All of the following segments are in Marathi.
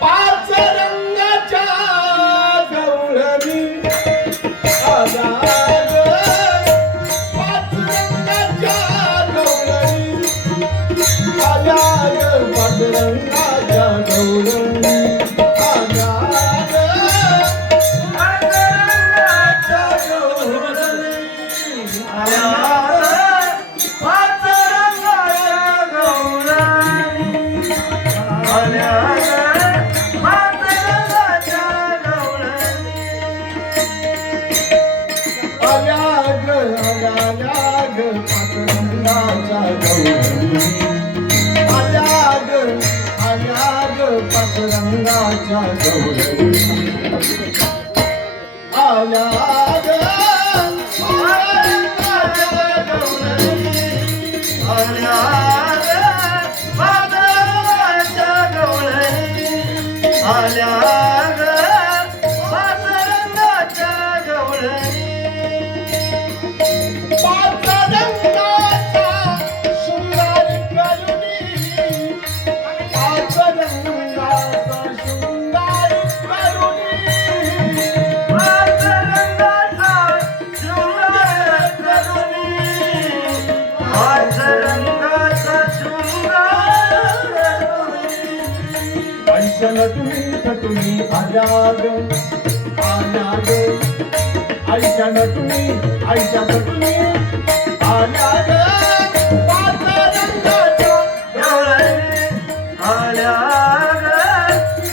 पाच रंगाच्या गवळणी आल्या पाच रंगाच्या गवळणी आल्या पाच रंगाच्या गवळणी आल्या पाच रंगाच्या गवळणी आल्या पाच रंगाच्या गवळणी आल्या रंगाच्या गवळणी आल्या रंगाच्या गवळणी आल्या रंगाच्या गवळणी आल्या रंगाच्या गवळणी पाच रंगाचा शृंगार करुणी पाच रंगाचा शृंगार करुणी पाच रंगाचा शृंगार करुणी पाच रंगाचा शृंगार करुणी आईच्या नटुनी आल्या ग आईच्या नटुनी आईच्या नटुनी आल्या ग पाच रंगाच्या गवळणी आल्या ग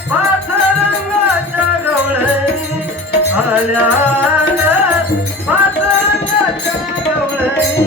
पाच रंगाच्या गवळणी आल्या ग पाच रंगाच्या गवळणी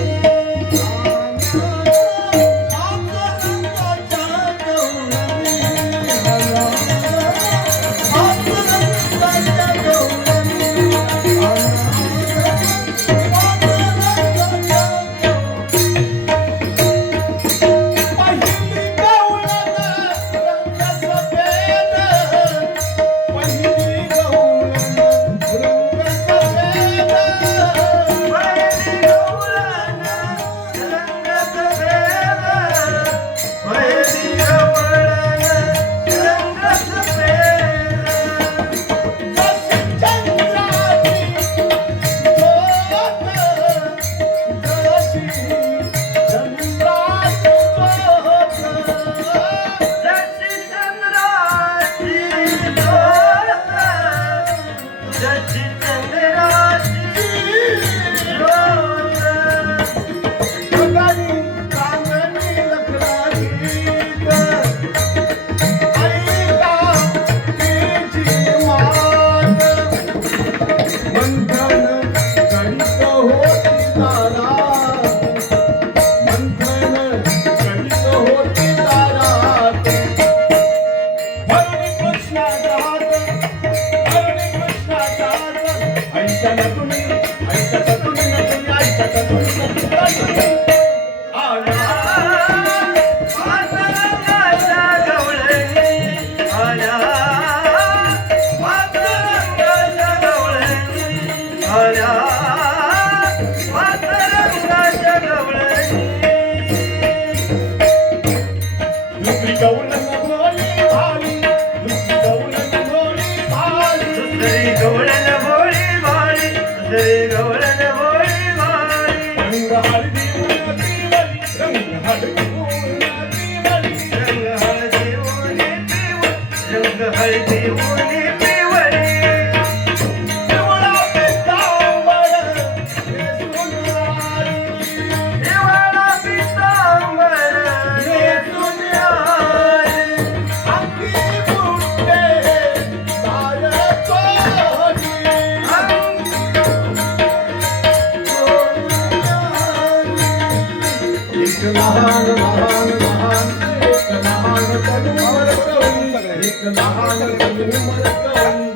एक लहान